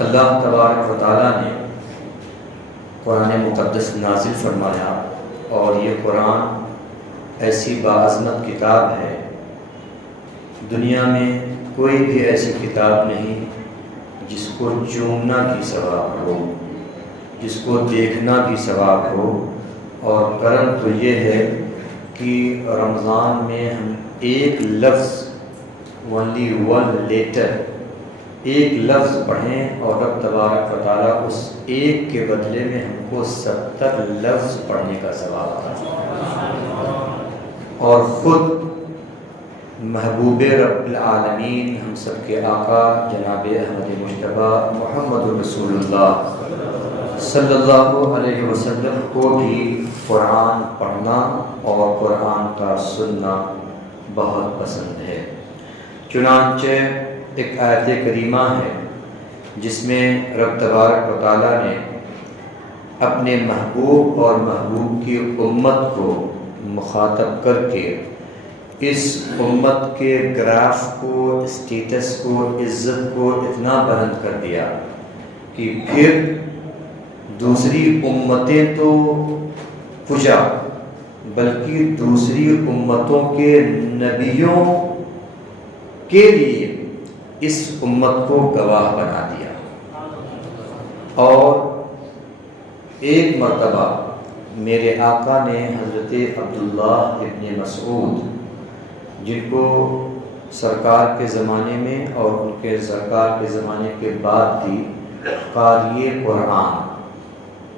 اللہ تبارک و تعالیٰ نے قرآن مقدس نازل فرمایا، اور یہ قرآن ایسی باعظمت کتاب ہے، دنیا میں کوئی بھی ایسی کتاب نہیں جس کو چومنا بھی ثواب ہو، جس کو دیکھنا بھی ثواب ہو۔ اور کرم تو یہ ہے کہ رمضان میں ہم ایک لفظ only one letter ایک لفظ پڑھیں اور رب تبارک و تعالیٰ اس ایک کے بدلے میں ہم کو 70 لفظ پڑھنے کا ثواب عطا فرمائے۔ اور خود محبوب رب العالمین ہم سب کے آقا جناب احمد مجتبی محمد رسول اللہ صلی اللہ علیہ وسلم کو بھی قرآن پڑھنا اور قرآن کا سننا بہت پسند ہے۔ چنانچہ ایک آیت کریمہ ہے جس میں رب تبارک و تعالیٰ نے اپنے محبوب اور محبوب کی امت کو مخاطب کر کے اس امت کے گراف کو، اسٹیٹس کو، عزت کو اتنا بلند کر دیا کہ پھر دوسری امتیں تو پجا، بلکہ دوسری امتوں کے نبیوں کے لیے اس امت کو گواہ بنا دیا۔ اور ایک مرتبہ میرے آقا نے حضرت عبداللہ ابن مسعود، جن کو سرکار کے زمانے میں اور ان کے سرکار کے زمانے کے بعد بھی قاری قرآن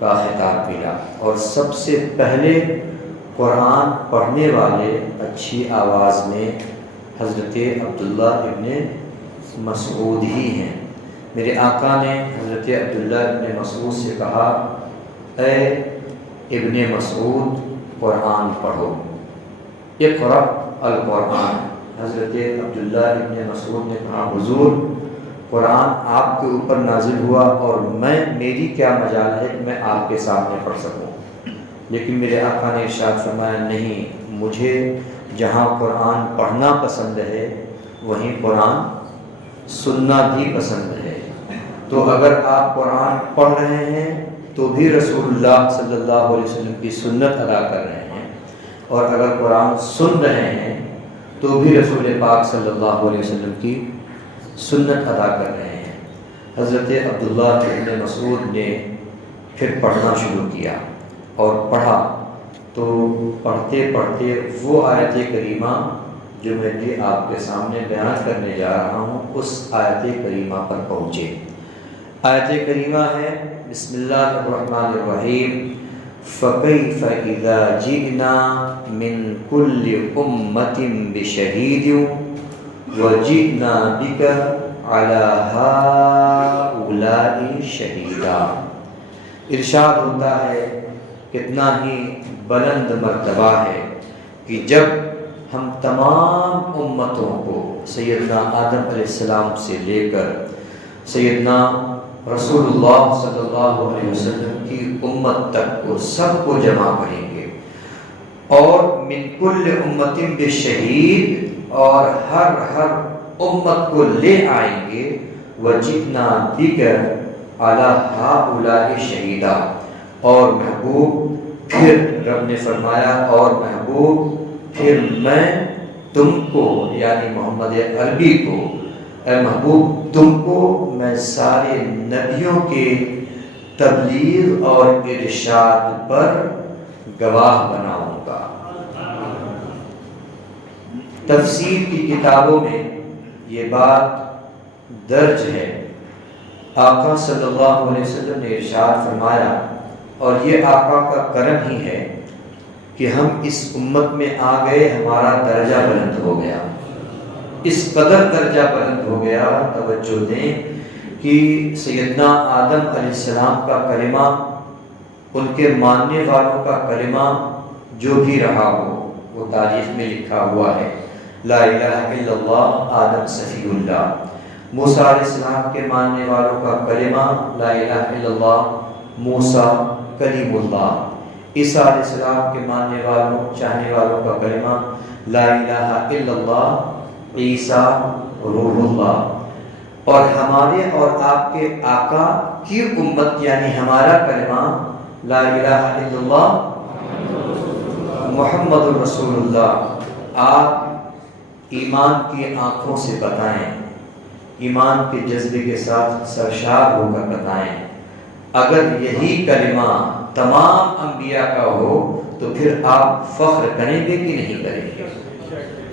کا خطاب ملا، اور سب سے پہلے قرآن پڑھنے والے اچھی آواز میں حضرت عبداللہ ابن مسعود ہی ہیں۔ میرے آقا نے حضرت عبداللہ ابن مسعود سے کہا، اے ابن مسعود قرآن پڑھو، اقرأ القرآن۔ حضرت عبداللہ ابن مسعود نے کہا، حضور قرآن آپ کے اوپر نازل ہوا اور میری کیا مجال ہے کہ میں آپ کے سامنے پڑھ سکوں؟ لیکن میرے آقا نے ارشاد فرمایا، نہیں، مجھے جہاں قرآن پڑھنا پسند ہے وہیں قرآن سننا بھی پسند ہے۔ تو اگر آپ قرآن پڑھ رہے ہیں تو بھی رسول اللہ صلی اللہ علیہ وسلم کی سنت ادا کر رہے ہیں، اور اگر قرآن سن رہے ہیں تو بھی رسول پاک صلی اللہ علیہ وسلم کی سنت ادا کر رہے ہیں۔ حضرت عبداللہ ابن مسعود نے پھر پڑھنا شروع کیا اور پڑھا، تو پڑھتے پڑھتے وہ آیت کریمہ جو میں بھی آپ کے سامنے بیان کرنے جا رہا ہوں اس آیت کریمہ پر پہنچے۔ آیت کریمہ ہے، بسم اللہ الرحمن الرحیم، فَكَيْفَ إِذَا جِئْنَا مِنْ كُلِّ أُمَّةٍ بِشَهِيدٍ وَجِئْنَا بِكَ عَلَى هَؤُلَاءِ شَهِيدًا۔ ارشاد ہوتا ہے، کتنا ہی بلند مرتبہ ہے کہ جب ہم تمام امتوں کو سیدنا آدم علیہ السلام سے لے کر سیدنا رسول اللہ صلی اللہ علیہ وسلم کی امت تک کو سب کو جمع کریں گے، اور من کل امت بشہید، اور ہر امت کو لے آئیں گے، وجئنا بک علی ہؤلاء شہیدا۔ اور محبوب، پھر رب نے فرمایا، اور محبوب پھر میں تم کو، یعنی محمد عربی کو، اے محبوب تم کو میں سارے نبیوں کے تبلیغ اور ارشاد پر گواہ بناؤں گا۔ تفسیر کی کتابوں میں یہ بات درج ہے، آقا صلی اللہ علیہ وسلم نے ارشاد فرمایا، اور یہ آقا کا کرم ہی ہے کہ ہم اس امت میں آ گئے، ہمارا درجہ بلند ہو گیا، اس قدر درجہ بلند ہو گیا۔ توجہ دیں کہ سیدنا آدم علیہ السلام کا کلمہ، ان کے ماننے والوں کا کلمہ جو بھی رہا ہو، وہ تاریخ میں لکھا ہوا ہے، لا الہ الا اللہ آدم صفی اللہ۔ موسیٰ علیہ السلام کے ماننے والوں کا کلمہ، لا الہ الا اللہ موسیٰ کلیم اللہ۔ عیسیٰ علیہ السلام کے ماننے والوں، چاہنے والوں کا کلمہ، لا الہ الا اللہ عیسیٰ روح اللہ۔ اور ہمارے اور آپ کے آقا کی امت یعنی ہمارا کلمہ لا الہ الا اللہ محمد الرسول اللہ آپ ایمان کی آنکھوں سے بتائیں، ایمان کے جذبے کے ساتھ سرشار ہو کر بتائیں۔ اگر یہی کلمہ تمام انبیاء کا ہو تو پھر آپ فخر کریں گے کہ نہیں کریں گے؟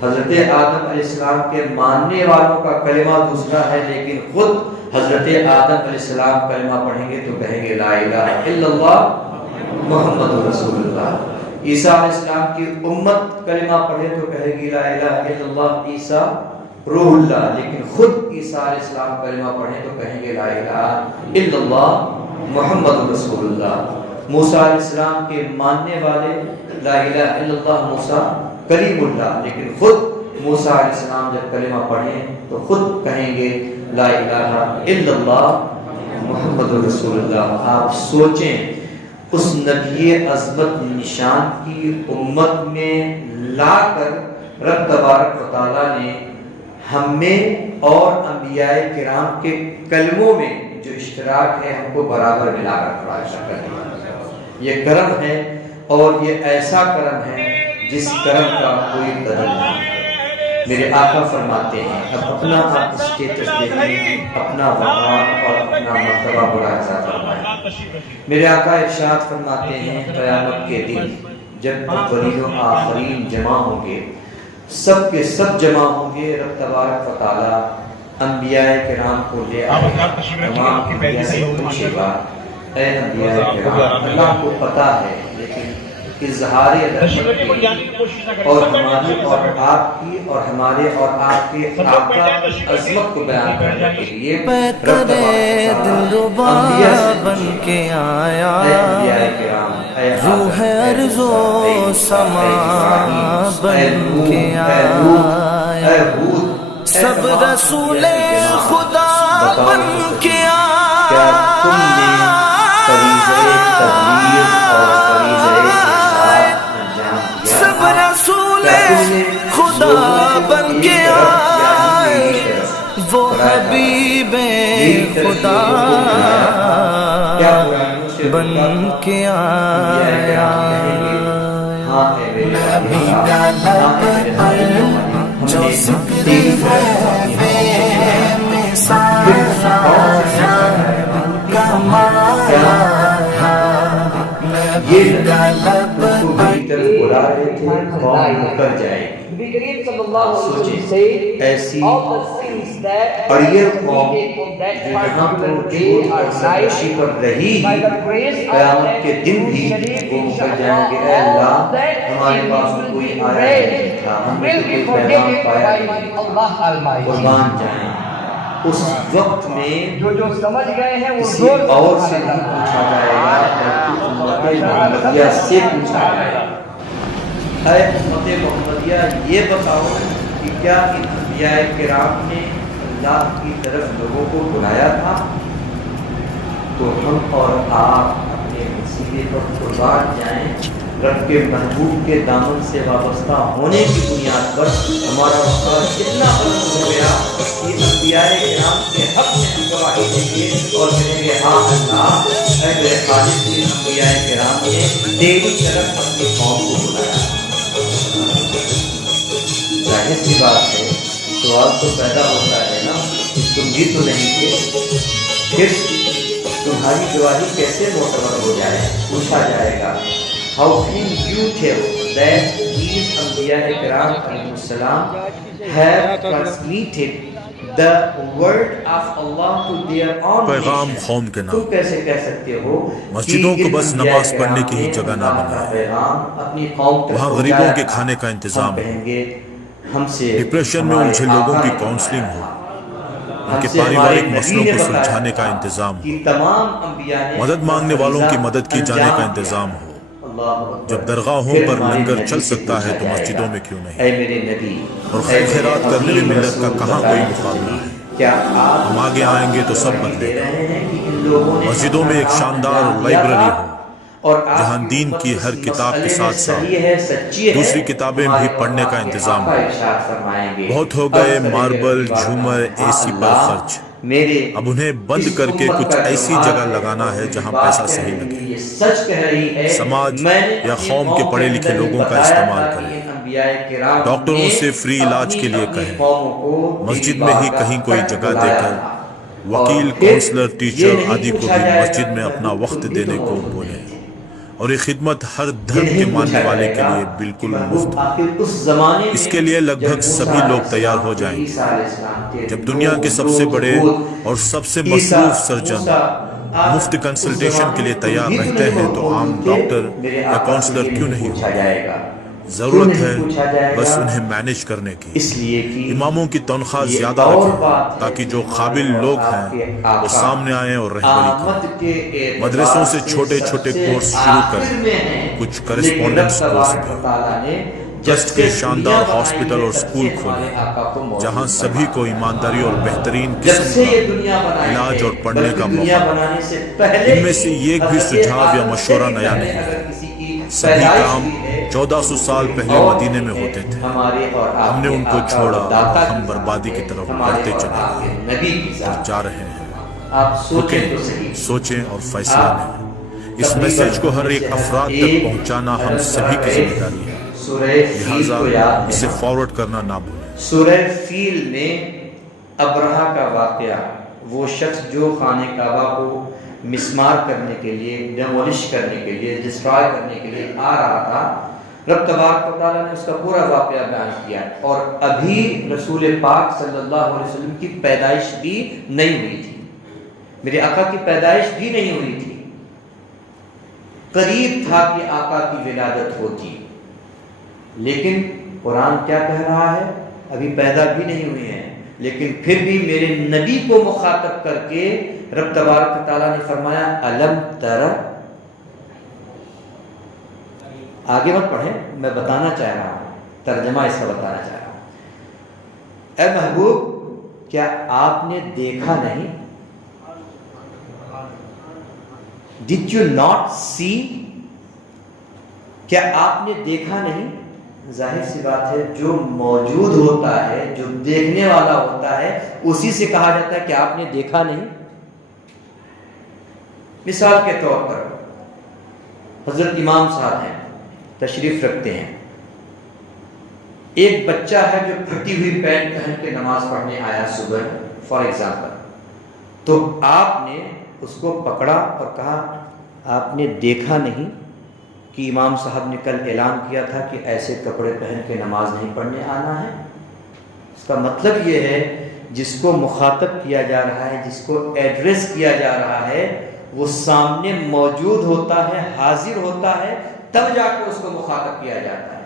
حضرت آدم علیہ السلام کے ماننے والوں کا کلمہ دوسرا ہے، لیکن خود حضرت آدم علیہ السلام کلمہ پڑھیں گے تو کہیں گے لا الہ الا اللہ محمد رسول اللہ۔ عیسیٰ علیہ السلام کی امت کلمہ پڑھے تو کہے گی لا الہ الا اللہ عیسیٰ روح اللہ، لیکن خود عیسیٰ علیہ السلام کلمہ پڑھے تو کہیں گے لا الہ الا اللہ محمد رسول اللہ۔ موسیٰ علیہ السلام کے ماننے والے لا الہ الا اللہ موسیٰ کلیم اللہ، لیکن خود موسیٰ علیہ السلام جب کلمہ پڑھیں تو خود کہیں گے لا الہ الا اللہ محمد رسول اللہ۔ آپ سوچیں اس نبی عظمت نشان کی امت میں لا کر رب تبارک و تعالیٰ نے ہم میں اور انبیاء کرام کے کلموں میں جو اشتراک ہے ہم کو برابر ملا کر فراہم کر دیا۔ یہ کرم ہے اور یہ ایسا کرم ہے جس کرم کا کوئی بدل نہیں۔ میرے آقا فرماتے ہیں، اب اپنا آپ اسٹیٹس دیکھیں، اپنا وقار اور اپنا مرتبہ ملاحظہ فرمائیں۔ میرے آقا ارشاد فرماتے ہیں قیامت کے دن جب اولین و آخرین جمع ہوں گے، سب کے سب جمع ہوں گے، رب تبارک و تعالیٰ انبیاء کرام کو لے آئے گا، تمام انبیاء سے پوچھے گا اے انبیاء کرام، اللہ کو پتہ ہے لیکن اظہار رحمت اور ہماری اور آپ کی اور ہمارے اور آپ کے آقا عظمت کو بیان کرنے کے لیے رب دلربا بن کے آیا، روح ارض و سما بن کے آیا، سب رسول خدا بن کے آیا، سب رسول خدا بن کے آئے، وہ حبیب خدا بن کے آیا۔ نبی کا لب پر جو ذکر ہے مثال کمایا، نبی کا لب بلا رہے تھے قوم مکر جائے گی، ایسی اڑیل قوم جو یہاں پر جھوٹ اور سرکشی پر رہی قیامت کے دن بھی وہ مکر جائیں گے، اے اللہ ہمارے پاس کوئی آیا نہیں تھا، ہم نے کوئی پیغام پایا نہیں، قربان جائیں۔ اس وقت میں جو سمجھ گئے ہیں وہ کسی اور سے نہیں پوچھا جائے گا بلکہ امت محمدیہ سے پوچھا جائے گا، اے امت محمدیہ یہ بتاؤ کہ کیا ان انبیاء کرام نے اللہ کی طرف لوگوں کو بلایا تھا؟ تو ہم اور آپ اپنے وسیلے پر قربان جائیں، رب کے محبوب کے دامن سے وابستہ ہونے کی بنیاد پر ہمارا وقار اتنا بلند ہو گیا کہ انبیاء کرام کے حق میں ہم گواہی دیں گے اور کہیں گے ہاں اللہ اے میرے خالق کے انبیاء کرام نے تیری طرف اپنی قوم کو بلایا۔ ظاہر سی بات ہے، سوال تو پیدا ہوتا ہے نا کہ تم بھی تو نہیں تھے، پھر تمہاری گواہی کیسے معتبر ہو جائے؟ پوچھا جائے گا How can you tell that these Anbiya Ikram alayhi salam have transmitted the word of Allah to their own پیغام nation؟ قوم کے تم نام کیسے کہہ سکتے ہو مسجدوں کو بس نماز پڑھنے کی ہی جگہ نہ بنائے، وہاں غریبوں کے کھانے کا انتظام ہو، ڈپریشن میں الجھے لوگوں کی کاؤنسلنگ ہو، ان کے پریوارک مسئلوں کو سلجھانے کا انتظام ہو، مدد مانگنے والوں کی مدد کی جانے کا انتظام ہو۔ جب درگاہوں پر لنگر چل سکتا ہے تو مسجدوں میں کیوں نہیں؟ اور خیر خیرات کرنے میں ملت کا کہاں کوئی مقابلہ ہے؟ ہم آگے آئیں گے تو سب بدلے گا۔ مسجدوں میں ایک شاندار لائبریری ہو جہاں دین کی ہر کتاب کے ساتھ ساتھ دوسری کتابیں بھی پڑھنے کا انتظام ہو۔ بہت ہو گئے ماربل جھومر اے سی پر خرچ، میرے اب انہیں بند اس کر کے امت کچھ کا ایسی جو جگہ حال ہے، لگانا ہے جو جہاں بات پیسہ کہہ صحیح رہی لگے، ہے، یہ سچ کہہ رہی ہے۔ سماج میں نے یا اپنی قوم کے پڑھے لکھے اندر لوگوں کا بتایا استعمال تھا کہ کریں، ان انبیاء کرام ڈاکٹروں نے سے فری علاج کے لیے اپنی کہیں، قوموں کو مسجد میری میں ہی بارگاہ کہیں کوئی تک جگہ دے بلایا کر تھا۔ اور وکیل، پھر کونسلر، یہ ٹیچر نہیں آدی کو پوچھا بھی جائے گا مسجد میں کہ اپنا محبوب وقت تم بھی دینے تو کو موجود بولیں، نہیں تھے۔ اور یہ خدمت ہر یہ دھرم کے نہیں ماننے پوچھا والے جائے کے گا لیے کہ بالکل محبوب مفت ہے۔ آخر اس زمانے اس میں کے لیے لگ جب بھگ موسیٰ سبھی علیہ لوگ تیار السلام ہو تھے، جائیں گے۔ عیسیٰ علیہ السلام تھے، جب دنیا کے سب سے بڑے اور سب سے عیسیٰ، مصروف سرجن موسیٰ، مفت اس کنسلٹیشن کے زمانے لیے میں تیار تم بھی تو رہتے ہیں نہیں تو عام موجود تھے۔ ڈاکٹر میرے یا آقا سے کونسلر یہ کیوں نہیں نہیں پوچھا ہوگا؟ جائے گا، ضرورت کیوں ہے نہیں پوچھا جائے بس گا؟ انہیں مینیج کرنے کی، اس لیے کہ اماموں کی تنخواہ یہ زیادہ اور رکھیں بات ہے تاکہ کہ جو ہمارے قابل اور لوگ آپ کے ہیں آقا وہ سامنے آئیں اور رہبری آمد کریں۔ کے اعتبار مدرسوں سے سے چھوٹے سب چھوٹے سے کورس شروع آخر کریں، میں ہیں، کچھ لیکن رب کرسپونڈنس کورس تبارک بھی، و تعالیٰ نے جب ٹرسٹ سے کے شاندار دنیا بنائی ہاسپٹل ہے اور تب اسکول سے ہمارے کھولیں آقا کو موجود جہاں سبھی کو فرمایا۔ ایمانداری اور بہترین جب قسم سے کا یہ دنیا بنائی علاج ہے، اور پڑھنے بلکہ کا دنیا موقع بنانے ملا۔ سے پہلے ان میں سے ہی ایک بھی حضرت سجھاؤ یا آدم سے مشورہ بھی نیا پہلے نہیں اگر ہے، کسی کی سبھی پیدائش کام ہوئی ہے 1400 سال تو پہلے اور مدینے میں ہے ہوتے تھے۔ ہمارے اور آپ ہم نے کے ان کو آقا چھوڑا و اور داتا ہم کی بربادی ذات کی ہے، طرف ہمارے بڑھتے اور چلے آپ کے گئے نبی کی اور ذات جا ہے۔ رہے ہیں۔ آپ سوچیں رکیں، تو صحیح، سوچیں اور فیصلہ آپ لیں۔ اس میسج کو ہر ایک افراد تک پہنچانا ہم سبھی کی ذمہ داری ہے، سورہ فیل لہٰذا کو یاد اسے ہے۔ فارورڈ کرنا نہ بھولیں۔ سورہ فیل میں ابرہہ کا واقعہ، وہ شخص جو خانہ کعبہ کو مسمار کرنے کے لیے، ڈیمولش کرنے کے لیے، ڈسٹرائے کرنے کے لیے آ رہا تھا، رب تبارک و تعالیٰ نے اس کا پورا واقعہ بیان کیا، اور ابھی رسول پاک صلی اللہ علیہ وسلم کی پیدائش بھی نہیں ہوئی تھی، میرے آقا کی پیدائش بھی نہیں ہوئی تھی، قریب تھا کہ آقا کی ولادت ہوتی، لیکن قرآن کیا کہہ رہا ہے؟ ابھی پیدا بھی نہیں ہوئے ہیں، لیکن پھر بھی میرے نبی کو مخاطب کر کے رب تبارک و تعالیٰ نے فرمایا الم تر، آگے مت پڑھیں، میں بتانا چاہ رہا ہوں، ترجمہ اس کا بتانا چاہ رہا ہوں۔ اے محبوب، کیا آپ نے دیکھا نہیں؟ Did you not see؟ کیا آپ نے دیکھا نہیں؟ ظاہر سی بات ہے، جو موجود ہوتا ہے، جو دیکھنے والا ہوتا ہے، اسی سے کہا جاتا ہے کہ آپ نے دیکھا نہیں۔ مثال کے طور پر حضرت امام صاحب ہیں، تشریف رکھتے ہیں، ایک بچہ ہے جو پھٹی ہوئی پینٹ پہن کے نماز پڑھنے آیا صبح فار ایگزامپل، تو آپ نے اس کو پکڑا اور کہا آپ نے دیکھا نہیں کہ امام صاحب نے کل اعلان کیا تھا کہ ایسے کپڑے پہن کے نماز نہیں پڑھنے آنا ہے؟ اس کا مطلب یہ ہے جس کو مخاطب کیا جا رہا ہے، جس کو ایڈریس کیا جا رہا ہے، وہ سامنے موجود ہوتا ہے، حاضر ہوتا ہے، تب جا کے اس کو مخاطب کیا جاتا ہے۔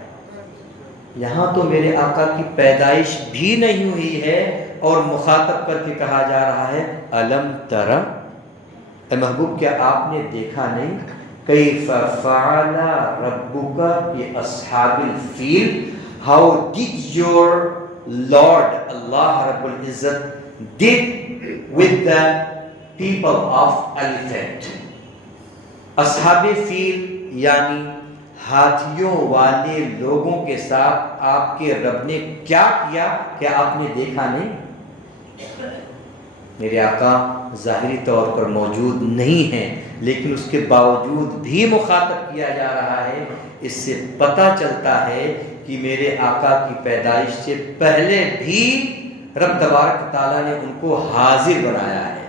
یہاں تو میرے آقا کی پیدائش بھی نہیں ہوئی ہے اور مخاطب کر کے کہا جا رہا ہے الم تر، اے محبوب کیا آپ نے دیکھا نہیں؟ کیف فعل ربک باصحاب الفیل، ہاؤ ڈڈ یور لارڈ اللہ رب العزت ڈڈ with the people of elephant۔ اصحاب فیل یعنی ہاتھیوں والے لوگوں کے ساتھ آپ کے رب نے کیا کیا؟ کیا آپ نے دیکھا نہیں؟ میرے آقا ظاہری طور پر موجود نہیں ہیں، لیکن اس کے باوجود بھی مخاطب کیا جا رہا ہے۔ اس سے پتہ چلتا ہے کہ میرے آقا کی پیدائش سے پہلے بھی رب تبارک تعالیٰ نے ان کو حاضر بنایا ہے،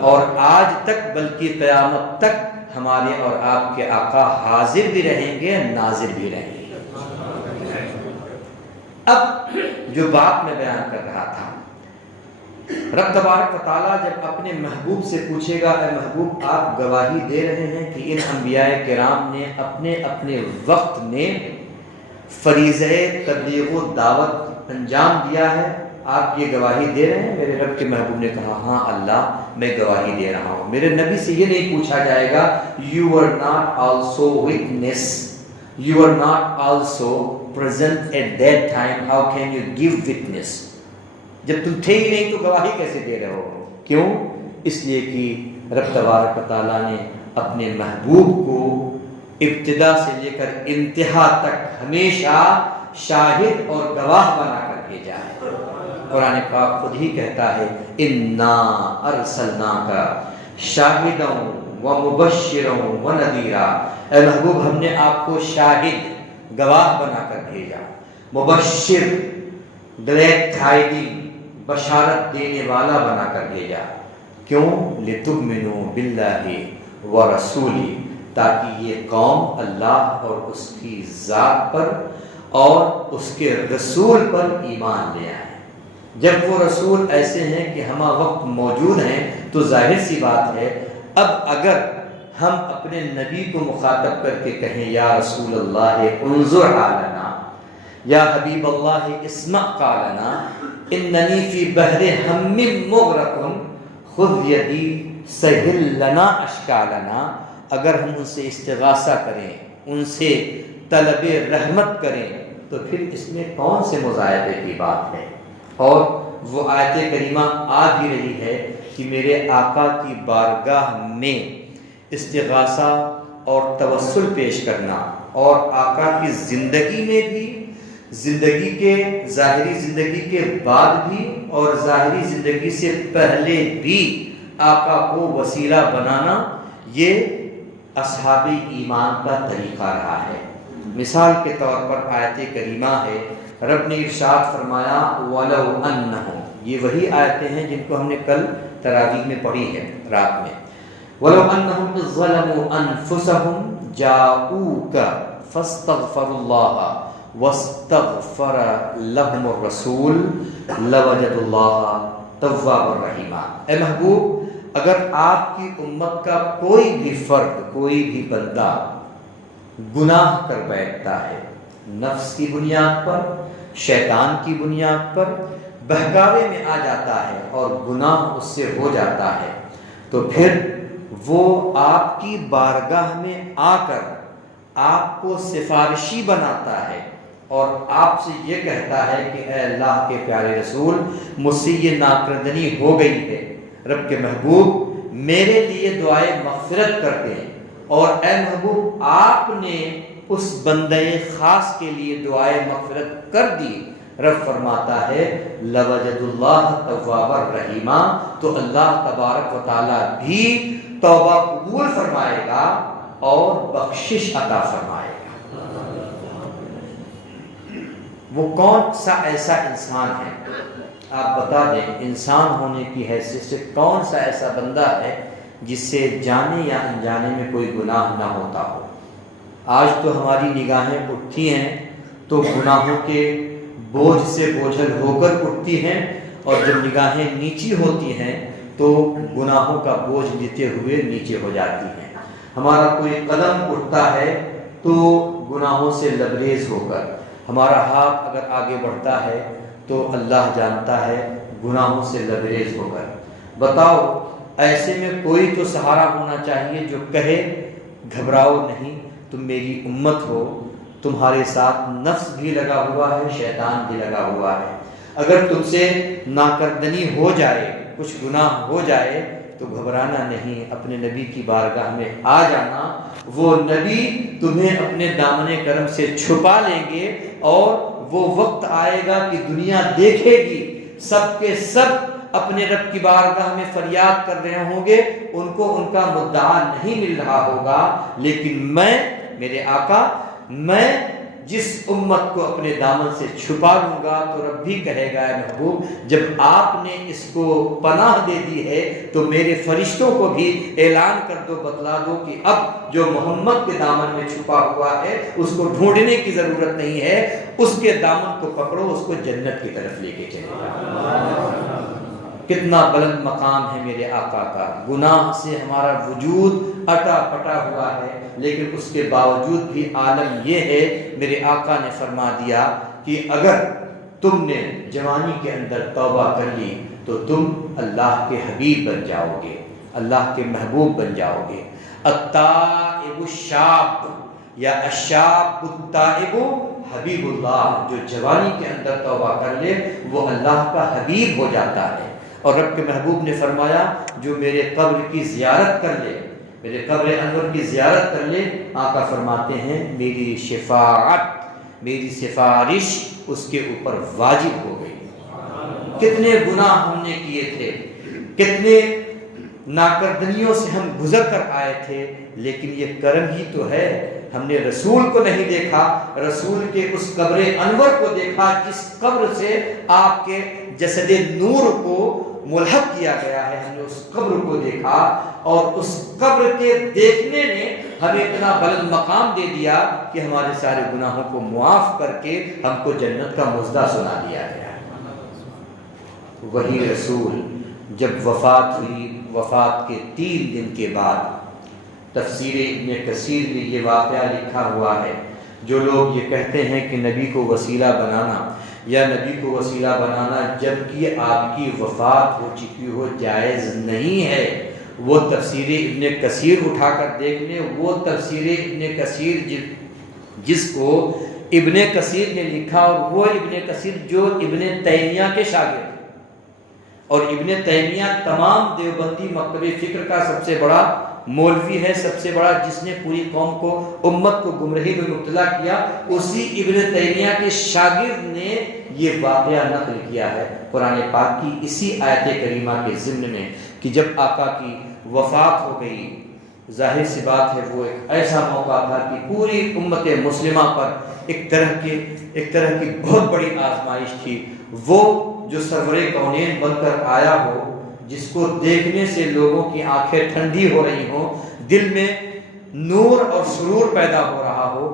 اور آج تک بلکہ قیامت تک ہمارے اور آپ کے آقا حاضر بھی رہیں گے، ناظر بھی رہیں گے۔ اب جو بات میں بیان کر رہا تھا، رب تبارک و تعالیٰ جب اپنے محبوب سے پوچھے گا اے محبوب آپ گواہی دے رہے ہیں کہ ان انبیاء کرام نے اپنے اپنے وقت میں فریضہ تبلیغ و دعوت انجام دیا ہے، آپ یہ گواہی دے رہے ہیں؟ میرے رب کے محبوب نے کہا ہاں اللہ میں گواہی دے رہا ہوں۔ میرے نبی سے یہ نہیں پوچھا جائے گا you were not also witness, you were not also present at that time, how can you give witness؟ جب تم تھے ہی نہیں تو گواہی کیسے دے رہے ہو؟ کیوں؟ اس لیے کہ رب تبارک و تعالیٰ نے اپنے محبوب کو ابتدا سے لے کر انتہا تک ہمیشہ شاہد اور گواہ بنا کر بھیجا ہے۔ قرآن پاک خود ہی کہتا ہے انا ارسلناک شاہدا و مبشرا و نذیرا، اے محبوب ہم نے آپ کو شاہد گواہ بنا کر بھیجا، مبشر گلیڈ تھائیدنگ بشارت دینے والا بنا کر بھیجا۔ کیوں؟ لتؤمنوا باللہ ورسولہ، تاکہ یہ قوم اللہ اور اس کی ذات پر اور اس کے رسول پر ایمان لے آئے۔ جب وہ رسول ایسے ہیں کہ ہمہ وقت موجود ہیں تو ظاہر سی بات ہے اب اگر ہم اپنے نبی کو مخاطب کر کے کہیں یا رسول اللہ انظر علینا، یا حبیب اللہ اسمع قالنا اننی فی بحر ہم مغرق خذ یدی سہل لنا اشکالنا، اگر ہم ان سے استغاثہ کریں، ان سے طلب رحمت کریں تو پھر اس میں کون سے مضاہدے کی بات ہے؟ اور وہ آیت کریمہ آ بھی رہی ہے کہ میرے آقا کی بارگاہ میں استغاثہ اور توسل پیش کرنا، اور آقا کی زندگی میں بھی، زندگی کے ظاہری زندگی کے بعد بھی اور ظاہری زندگی سے پہلے بھی آقا کو وسیلہ بنانا، یہ اصحاب ایمان کا طریقہ رہا ہے۔ مثال کے طور پر آیت کریمہ ہے، رب نے ارشاد فرمایا وَلَوْ أَنَّهُمْ، یہ وہی آیتیں ہیں جن کو ہم نے کل تراویح میں پڑھی ہے رات میں، وَلَوْ أَنَّهُمْ إِذْ ظَلَمُوا أَنفُسَهُمْ جَاءُوكَ فَاسْتَغْفَرُوا اللَّهَ وَاسْتَغْفَرَ لَهُمُ الرَّسُولُ لَوَجَدُوا اللَّهَ تَوَّابًا رَحِيمًا۔ اے محبوب، اگر آپ کی امت کا کوئی بھی فرد، کوئی بھی بندہ گناہ کر بیٹھتا ہے، نفس کی بنیاد پر، شیطان کی بنیاد پر بہکاوے میں آ جاتا ہے اور گناہ اس سے ہو جاتا ہے، تو پھر وہ آپ کی بارگاہ میں آ کر آپ کو سفارشی بناتا ہے اور آپ سے یہ کہتا ہے کہ اے اللہ کے پیارے رسول، مجھ سے یہ ناکردنی ہو گئی ہے، رب کے محبوب میرے لیے دعائے مغفرت کر دیں، اور اے محبوب آپ نے اس بندے خاص کے لیے دعائے مغفرت کر دی، رب فرماتا ہے لَوَجَدُ اللَّهَ تَوَّابًا رَحِيمًا، تو اللہ تبارک و تعالیٰ بھی توبہ قبول فرمائے گا اور بخشش عطا فرمائے گا۔ وہ کون سا ایسا انسان ہے؟ آپ بتا دیں، انسان ہونے کی حیثیت سے کون سا ایسا بندہ ہے جس سے جانے یا انجانے میں کوئی گناہ نہ ہوتا ہو؟ آج تو ہماری نگاہیں اٹھتی ہیں تو گناہوں کے بوجھ سے بوجھل ہو کر اٹھتی ہیں، اور جب نگاہیں نیچی ہوتی ہیں تو گناہوں کا بوجھ لیتے ہوئے نیچے ہو جاتی ہیں۔ ہمارا کوئی قدم اٹھتا ہے تو گناہوں سے لبریز ہو کر، ہمارا ہاتھ اگر آگے بڑھتا ہے تو اللہ جانتا ہے گناہوں سے لبریز ہو کر۔ بتاؤ، ایسے میں کوئی تو سہارا ہونا چاہیے جو کہے گھبراؤ نہیں، تم میری امت ہو، تمہارے ساتھ نفس بھی لگا ہوا ہے، شیطان بھی لگا ہوا ہے، اگر تم سے ناکردنی ہو جائے، کچھ گناہ ہو جائے تو گھبرانا نہیں، اپنے نبی کی بارگاہ میں آ جانا، وہ نبی تمہیں اپنے دامن کرم سے چھپا لیں گے، اور وہ وقت آئے گا کہ دنیا دیکھے گی سب کے سب اپنے رب کی بارگاہ میں فریاد کر رہے ہوں گے، ان کو ان کا مدعا نہیں مل رہا ہوگا، لیکن میں، میرے آقا، میں جس امت کو اپنے دامن سے چھپا لوں گا تو رب بھی کہے گا اے محبوب جب آپ نے اس کو پناہ دے دی ہے تو میرے فرشتوں کو بھی اعلان کر دو، بتلا دو کہ اب جو محمد کے دامن میں چھپا ہوا ہے اس کو ڈھونڈنے کی ضرورت نہیں ہے، اس کے دامن کو پکڑو، اس کو جنت کی طرف لے کے چلے جاؤ۔ کتنا بلند مقام ہے میرے آقا کا، گناہ سے ہمارا وجود اٹا پٹا ہوا ہے، لیکن اس کے باوجود بھی عالم یہ ہے، میرے آقا نے فرما دیا کہ اگر تم نے جوانی کے اندر توبہ کر لی تو تم اللہ کے حبیب بن جاؤ گے، اللہ کے محبوب بن جاؤ گے۔ التائب الشاب یا الشاب التائب حبیب اللہ، جو جوانی کے اندر توبہ کر لے وہ اللہ کا حبیب ہو جاتا ہے۔ اور رب کے محبوب نے فرمایا جو میرے قبر کی زیارت کر لے، میرے قبر انور کی زیارت کر لے، آقا فرماتے ہیں میری شفاعت، میری سفارش اس کے اوپر واجب ہو گئی۔ کتنے گناہ ہم نے کیے تھے، کتنے ناکردنیوں سے ہم گزر کر آئے تھے، لیکن یہ کرم ہی تو ہے ہم نے رسول کو نہیں دیکھا، رسول کے اس قبر انور کو دیکھا جس قبر سے آپ کے جسد نور کو ملحق کیا گیا ہے، ہم نے اس قبر کو دیکھا، اور اس قبر کے دیکھنے نے ہمیں اتنا بلند مقام دے دیا کہ ہمارے سارے گناہوں کو معاف کر کے ہم کو جنت کا مژدہ سنا دیا گیا۔ وہی رسول جب وفات ہوئی، وفات کے 3 دن کے بعد، تفسیر ابن کثیر میں یہ واقعہ لکھا ہوا ہے، جو لوگ یہ کہتے ہیں کہ نبی کو وسیلہ بنانا یا نبی کو وسیلہ بنانا جبکہ آپ کی وفات ہو چکی ہو جائز نہیں ہے، وہ تفسیر ابن کثیر اٹھا کر دیکھ لیں۔ وہ تفسیر ابن کثیر جس کو ابن کثیر نے لکھا، اور وہ ابن کثیر جو ابن تیمیہ کے شاگرد، اور ابن تیمیہ تمام دیوبندی مکتب فکر کا سب سے بڑا مولوی ہے، سب سے بڑا، جس نے پوری قوم کو، امت کو گمراہی میں مبتلا کیا، اسی ابن تیمیہ کے شاگرد نے یہ واقعہ نقل کیا ہے قرآن پاک کی اسی آیت کریمہ کے ضمن میں کہ جب آقا کی وفات ہو گئی، ظاہر سی بات ہے وہ ایک ایسا موقع تھا کہ پوری امت مسلمہ پر ایک طرح کی بہت بڑی آزمائش تھی۔ وہ جو سرور کونین بن کر آیا ہو، جس کو دیکھنے سے لوگوں کی آنکھیں ٹھنڈی ہو رہی ہوں، دل میں نور اور سرور پیدا ہو رہا ہو،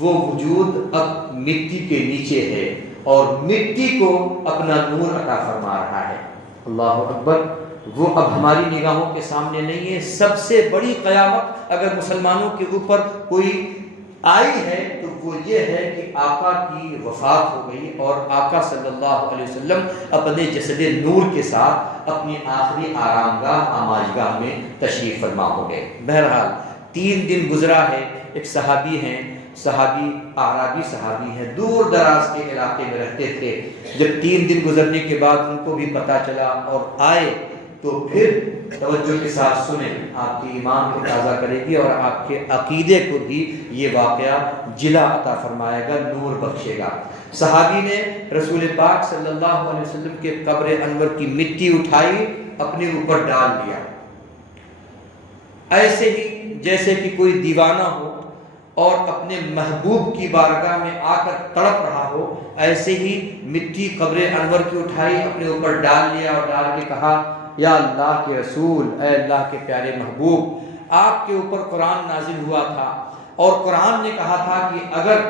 وہ وجود اب مٹی کے نیچے ہے اور مٹی کو اپنا نور عطا فرما رہا ہے۔ اللہ اکبر! وہ اب ہماری نگاہوں کے سامنے نہیں ہے۔ سب سے بڑی قیامت اگر مسلمانوں کے اوپر کوئی آئی ہے تو وہ یہ ہے کہ آقا کی وفات ہو گئی اور آقا صلی اللہ علیہ وسلم اپنے جسد نور کے ساتھ اپنی آخری آرام گاہ آماجگاہ میں تشریف فرما ہو گئے۔ بہرحال 3 دن گزرا ہے، ایک صحابی ہیں، صحابی اعرابی صحابی ہیں، دور دراز کے علاقے میں رہتے تھے۔ جب 3 دن گزرنے کے بعد ان کو بھی پتہ چلا اور آئے، تو پھر توجہ کے ساتھ سنیں، آپ کے ایمان کو تازہ کرے گی اور آپ کے عقیدے کو بھی یہ واقعہ جلا عطا فرمائے گا، نور بخشے گا۔ صحابی نے رسول پاک صلی اللہ علیہ وسلم کے قبر انور کی مٹی اٹھائی، اپنے اوپر ڈال دیا، ایسے ہی جیسے کہ کوئی دیوانہ ہو اور اپنے محبوب کی بارگاہ میں آ کر تڑپ رہا ہو، ایسے ہی مٹی قبر انور کی اٹھائی، اپنے اوپر ڈال لیا اور ڈال کے کہا، یا اللہ کے رسول، اے اللہ کے پیارے محبوب، آپ کے اوپر قرآن نازل ہوا تھا اور قرآن نے کہا تھا کہ اگر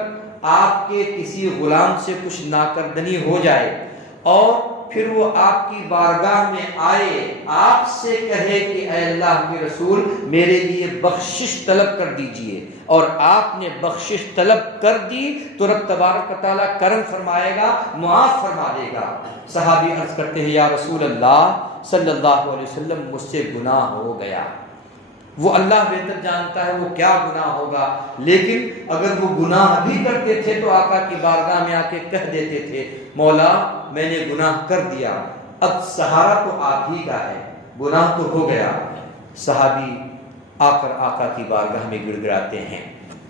آپ کے کسی غلام سے کچھ ناکردنی ہو جائے اور پھر وہ آپ کی بارگاہ میں آئے، آپ سے کہے کہ اے اللہ کے رسول میرے لیے بخشش طلب کر دیجئے، اور آپ نے بخشش طلب کر دی تو رب تبارک و تعالیٰ کرم فرمائے گا، معاف فرما دے گا۔ صحابی عرض کرتے ہیں، یا رسول اللہ صلی اللہ علیہ وسلم، مجھ سے گناہ ہو گیا۔ وہ اللہ بہتر جانتا ہے وہ کیا گناہ ہوگا، لیکن اگر وہ گناہ بھی کرتے تھے تو آقا کی بارگاہ میں آ کے کہہ دیتے تھے، مولا میں نے گناہ کر دیا، اب سہارا تو آپ ہی کا ہے، گناہ تو ہو گیا۔ صحابی آ کر آقا کی بارگاہ میں گڑ گڑاتے ہیں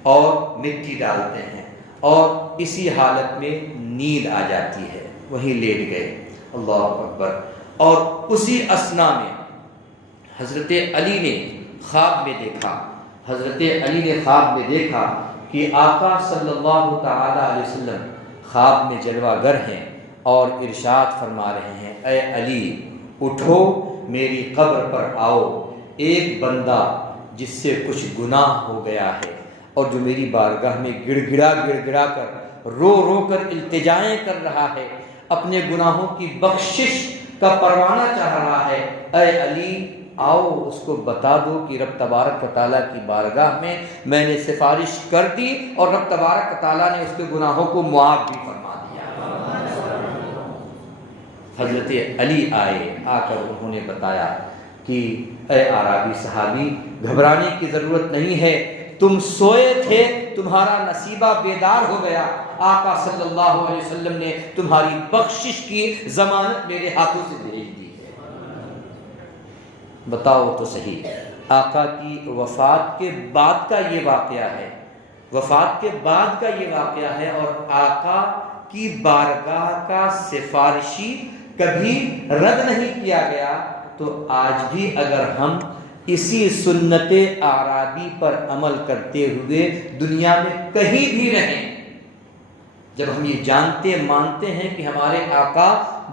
اور مٹی ڈالتے ہیں، اور اسی حالت میں نیند آ جاتی ہے، وہیں لیٹ گئے۔ اللہ اکبر! اور اسی اثنا میں حضرت علی نے خواب میں دیکھا، حضرت علی نے خواب میں دیکھا کہ آقا صلی اللہ تعالی علیہ وسلم خواب میں جلوہ گر ہیں اور ارشاد فرما رہے ہیں، اے علی اٹھو، میری قبر پر آؤ، ایک بندہ جس سے کچھ گناہ ہو گیا ہے اور جو میری بارگاہ میں گڑ گڑا کر رو رو کر التجائیں کر رہا ہے، اپنے گناہوں کی بخشش کا پروانہ چاہ رہا ہے، اے علی آؤ اس کو بتا دو کہ رب تبارک و تعالیٰ کی بارگاہ میں میں نے سفارش کر دی اور رب تبارک و تعالیٰ نے اس کے گناہوں کو معاف بھی فرما دیا۔ حضرت علی آئے، آ کر انہوں نے بتایا کہ اے اعرابی صحابی، گھبرانے کی ضرورت نہیں ہے، تم سوئے تھے، تمہارا نصیبہ بیدار ہو گیا، آقا صلی اللہ علیہ وسلم نے تمہاری بخشش کی ضمانت میرے ہاتھوں سے بھیج دی ہے۔ بتاؤ تو صحیح، آقا کی وفات کے بعد کا یہ واقعہ ہے، وفات کے بعد کا یہ واقعہ ہے، اور آقا کی بارگاہ کا سفارشی کبھی رد نہیں کیا گیا، تو آج بھی اگر ہم اسی سنت اعرابی پر عمل کرتے ہوئے دنیا میں کہیں بھی رہیں، جب ہم یہ جانتے مانتے ہیں کہ ہمارے آقا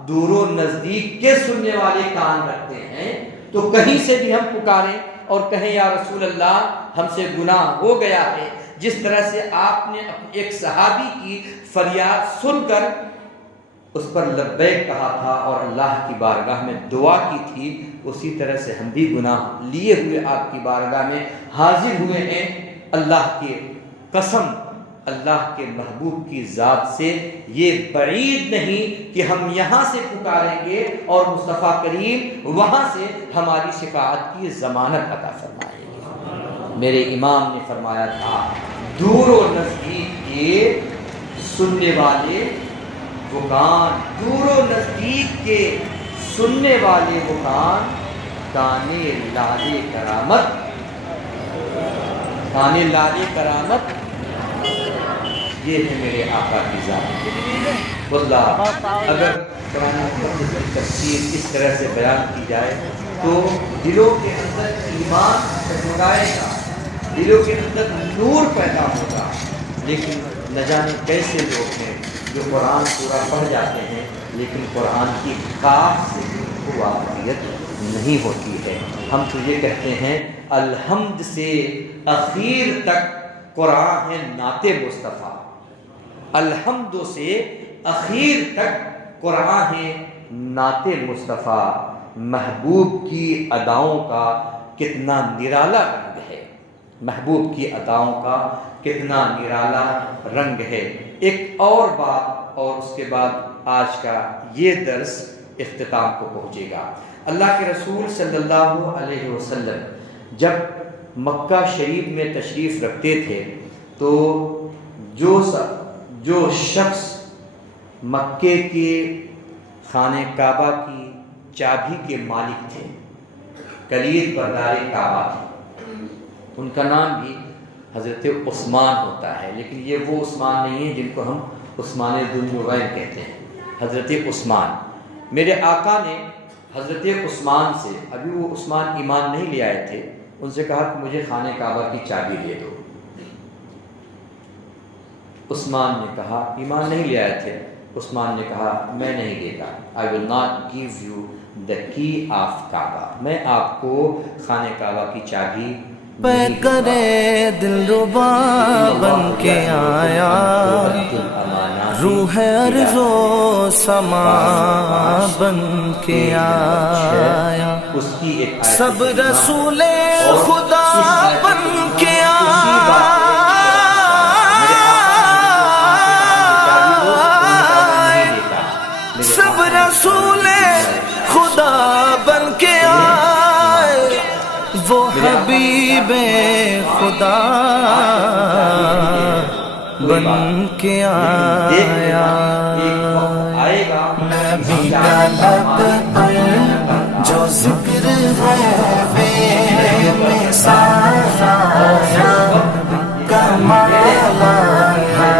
دور و نزدیک کے سننے والے کان رکھتے ہیں، تو کہیں سے بھی ہم پکاریں اور کہیں یا رسول اللہ ہم سے گناہ ہو گیا ہے، جس طرح سے آپ نے ایک صحابی کی فریاد سن کر اس پر لبیک کہا تھا اور اللہ کی بارگاہ میں دعا کی تھی، اسی طرح سے ہم بھی گناہ لیے ہوئے آپ کی بارگاہ میں حاضر ہوئے ہیں۔ اللہ کی قسم، اللہ کے محبوب کی ذات سے یہ بعید نہیں کہ ہم یہاں سے پکاریں گے اور مصطفیٰ کریم وہاں سے ہماری شفاعت کی ضمانت عطا فرمائیں گے۔ میرے امام نے فرمایا تھا، دور و نزدیک کے سننے والے وہ کان، دور و نزدیک کے سننے والے وہ کان، کانے لالے کرامت، کانے لالے کرامت، یہ ہے میرے آقا کی ذات۔ واللہ اگر قرآن مقدس کی تفسیر اس طرح سے بیان کی جائے تو دلوں کے اندر ایمان جگائے گا، دلوں کے اندر نور پیدا ہوگا، لیکن نہ جانے کیسے لوگ ہیں جو قرآن پورا پڑھ جاتے ہیں لیکن قرآن کی کاف سے ان کو واقفیت نہیں ہوتی ہے۔ ہم تو یہ کہتے ہیں الحمد سے اخیر تک قرآن ہے نعت مصطفیٰ، الحمد سے اخیر تک قرآن ہے نعت مصطفیٰ۔ محبوب کی اداؤں کا کتنا نرالا رنگ ہے، محبوب کی اداؤں کا کتنا نرالا رنگ ہے۔ ایک اور بات اور اس کے بعد آج کا یہ درس اختتام کو پہنچے گا۔ اللہ کے رسول صلی اللہ علیہ وسلم جب مکہ شریف میں تشریف رکھتے تھے تو جو شخص مکے کے خانہ کعبہ کی چابی کے مالک تھے، کلید بردار کعبہ تھے، ان کا نام بھی حضرت عثمان ہوتا ہے، لیکن یہ وہ عثمان نہیں ہے جن کو ہم عثمان ذو النورین کہتے ہیں، حضرت عثمان۔ میرے آقا نے حضرت عثمان سے، ابھی وہ عثمان ایمان نہیں لے آئے تھے، ان سے کہا کہ مجھے خانہ کعبہ کی چابی دے دو۔ عثمان نے کہا، ایمان نہیں لے آئے تھے، عثمان نے کہا میں نہیں دے گا، I will not give you the key of کعبہ، میں آپ کو خانہ کعبہ کی چابی پہ کرے دل ربا بن کے آیا، روح ارض و سما بن کے آیا، سب رسول خدا بن کے آیا، سب رسول خدا بن کے آئے، وہ حبیب خدا بن کے آیا۔ نبی کا لب پر جو ذکر ہے بے مثال آیا، کمال آیا،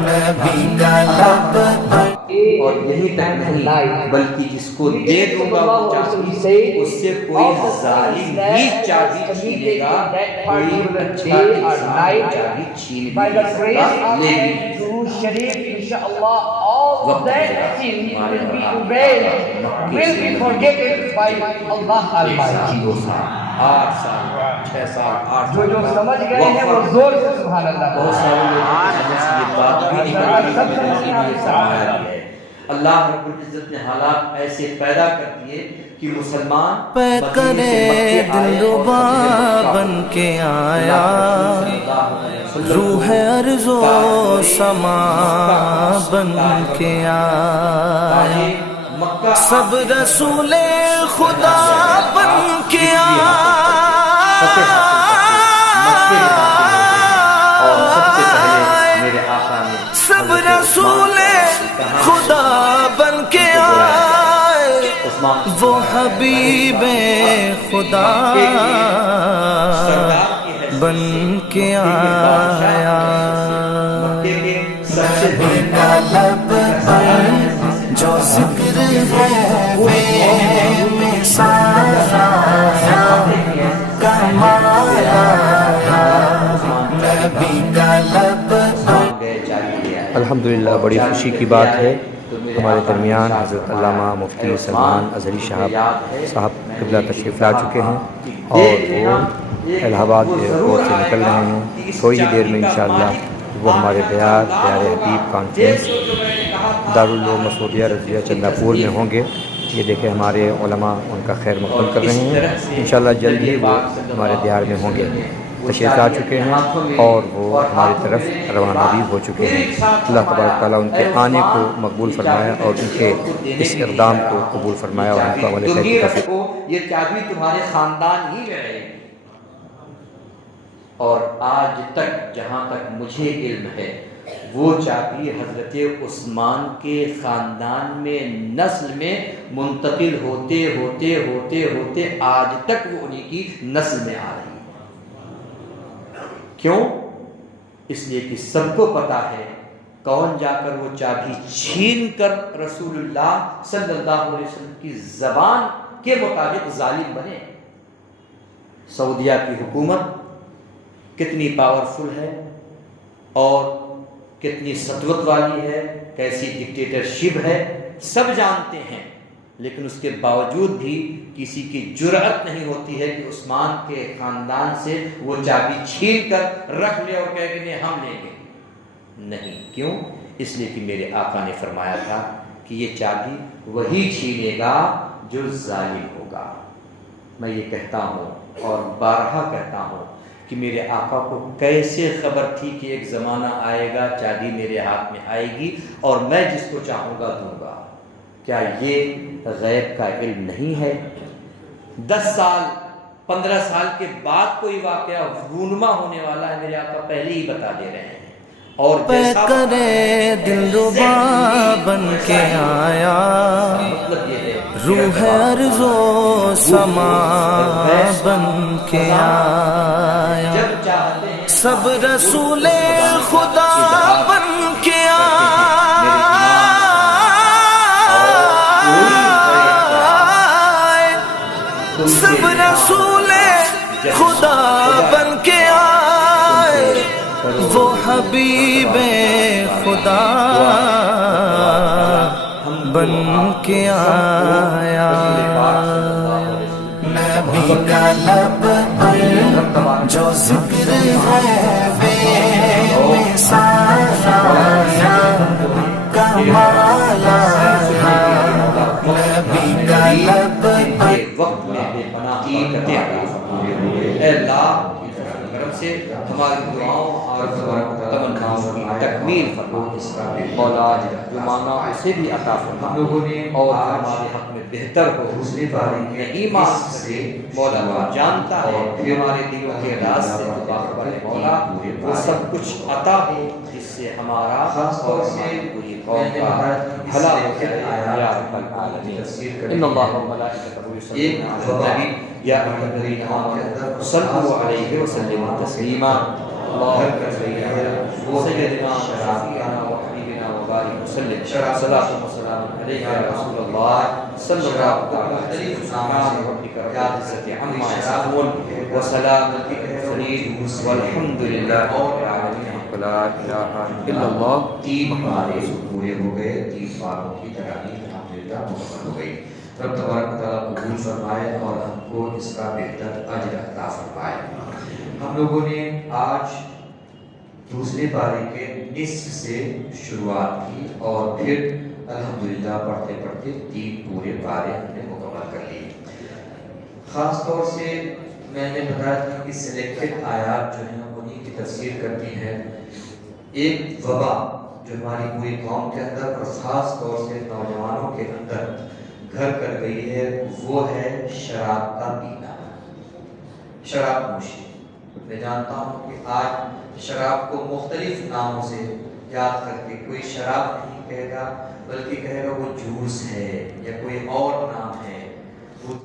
نبی کا لب پر۔ اور یہی تک نہیں بلکہ جس کو دے دوں گا وہ چابی، اس سے کوئی ظالم ہی چابی چھینے گا، کوئی اچھا انسان چابی چھین بھی نہیں سکتا، لیکن وقت ہمارے will be forgotten by Allah Almighty۔ 8 سال 6 سال 8 سال جو سمجھ گئے ہیں وہ زور سے سبحان اللہ۔ بہت سارے لوگ یہ بات بھی نہیں کرتے ہیں۔ اللہ رب العزت نے حالات ایسے پیدا کر دیے کہ مسلمان پہ کرے دل ربا بن کے آیا، روح ارض و سما بن کے آیا، سب رسول خدا بن کے آیا، سب رسول خدا بن کے آئے، وہ حبیب خدا بن کے آیا۔ نبی کا لب پر جو ذکر الحمدللہ بڑی خوشی کی بات ہے ہمارے درمیان حضرت علامہ مفتی سلمان اظہری صاحب قبلہ تشریف لا چکے ہیں اور وہ الہ آباد ایئرپورٹ سے نکل رہے ہیں. تھوڑی ہی دیر میں انشاءاللہ وہ ہمارے پیار حبیب کانفرنس دارالعلوم مسعودیہ رضویہ چندہ پور میں ہوں گے. یہ دیکھیں ہمارے علماء ان کا خیر مقدم کر رہے ہیں. انشاءاللہ جلد ہی وہ ہمارے دیار میں ہوں گے. تشریف لا چکے ہیں اور وہ ہماری طرف روانہ بھی ہو چکے ہیں. اللہ تبارک تعالیٰ ان کے آنے کو مقبول فرمایا اور ان کے اس اقدام کو قبول فرمایا اور ان کو عمل خیر کی توفیق. یہ چابی تمہارے خاندان ہی میں رہے گی. اور آج تک جہاں تک مجھے علم ہے وہ چابی حضرت عثمان کے خاندان میں نسل میں منتقل ہوتے ہوتے ہوتے ہوتے آج تک وہ انہی کی نسل میں آ رہی ہے. کیوں؟ اس لیے کہ سب کو پتا ہے کون جا کر وہ چابی چھین کر رسول اللہ صلی اللہ علیہ وسلم کی زبان کے مطابق ظالم بنے. سعودیہ کی حکومت کتنی پاورفل ہے اور کتنی سطوت والی ہے، کیسی ڈکٹیٹرشپ ہے، سب جانتے ہیں. لیکن اس کے باوجود بھی کسی کی جرأت نہیں ہوتی ہے کہ عثمان کے خاندان سے وہ چابی چھین کر رکھ لے اور کہے کہ ہم لیں گے. نہیں. کیوں؟ اس لیے کہ میرے آقا نے فرمایا تھا کہ یہ چابی وہی چھینے گا جو ظالم ہوگا. میں یہ کہتا ہوں اور بارہا کہتا ہوں کہ میرے آقا کو کیسے خبر تھی کہ ایک زمانہ آئے گا چابی میرے ہاتھ میں آئے گی اور میں جس کو چاہوں گا دوں گا. کیا یہ غیب کا علم نہیں ہے؟ 10 سال 15 سال کے بعد کوئی واقعہ رونما ہونے والا ہے، میرے آقا پہلے ہی بتا دے رہے ہیں. اور کرے دلربا بن کے آیا، مطلب یہ ہے روح ارض و سما بن کے آیا، جب چاہتے ہیں سب رسول خدا بن کے آیا، سب رسول خدا بن کے آئے، وہ حبیب خدا بن کے آیا. نبی کا لب پر جو ذکر ہے بے مثال آیا، کمال آیا. نبی کا لب پر وقت میں بے پناہ برکتیں عطا فرما. اے اللہ کرم سے ہماری دعاؤں اور تمناؤں کی تکمیل فرما. مولا جو مانگا اسے بھی عطا فرما اور ہمارے حق میں بہتر ہو. نہیں مانگ سکے مولا تو جانتا ہے ہمارے دلوں کے راز سے تو باخبر ہے مولا. وہ سب کچھ عطا ہو جس سے ہمارا اور ہماری پوری قوم کا بھلا ہو جائے یا رب العالمین. ان اللہ و ملائکتہ یصلون علی النبی یا ایھا الذین آمنوا صلوا علیہ وسلموا تسلیما. اللهم صل علی سیدنا شفیعنا وحبیبنا وبارک وسلم. صلاۃ و سلام علیک یا رسول اللہ صلی اللہ علیہ وسلم. سبحان ربک رب العزۃ عما یصفون وسلام علی المرسلین والحمد للہ رب العالمین. لا الہ الا اللہ. 3 ہمارے پورے ہو گئے. 3 باروں کی تراویح الحمدللہ مکمل ہو گئی. رب تبارک تعالیٰ قبول فرمائے اور ہم کو اس کا بہتر اجر عطا فرمائے. ہم لوگوں نے آج دوسرے پارے کے نصف سے شروعات کی اور پھر الحمدللہ پڑھتے پڑھتے 3 پورے پارے ہم نے مکمل کر لیے. خاص طور سے میں نے بتایا تھا کہ سلیکٹڈ آیات جو ہیں انہیں کی تفسیر کرتی ہیں. ایک وبا جو ہماری پوری قوم کے اندر اور خاص طور سے نوجوانوں کے اندر گھر کر گئی ہے وہ ہے شراب کا پینا، شراب نوشی. میں جانتا ہوں کہ آج شراب کو مختلف ناموں سے یاد کر کے کوئی شراب نہیں کہے گا بلکہ کہے گا وہ جوس ہے یا کوئی اور نام ہے.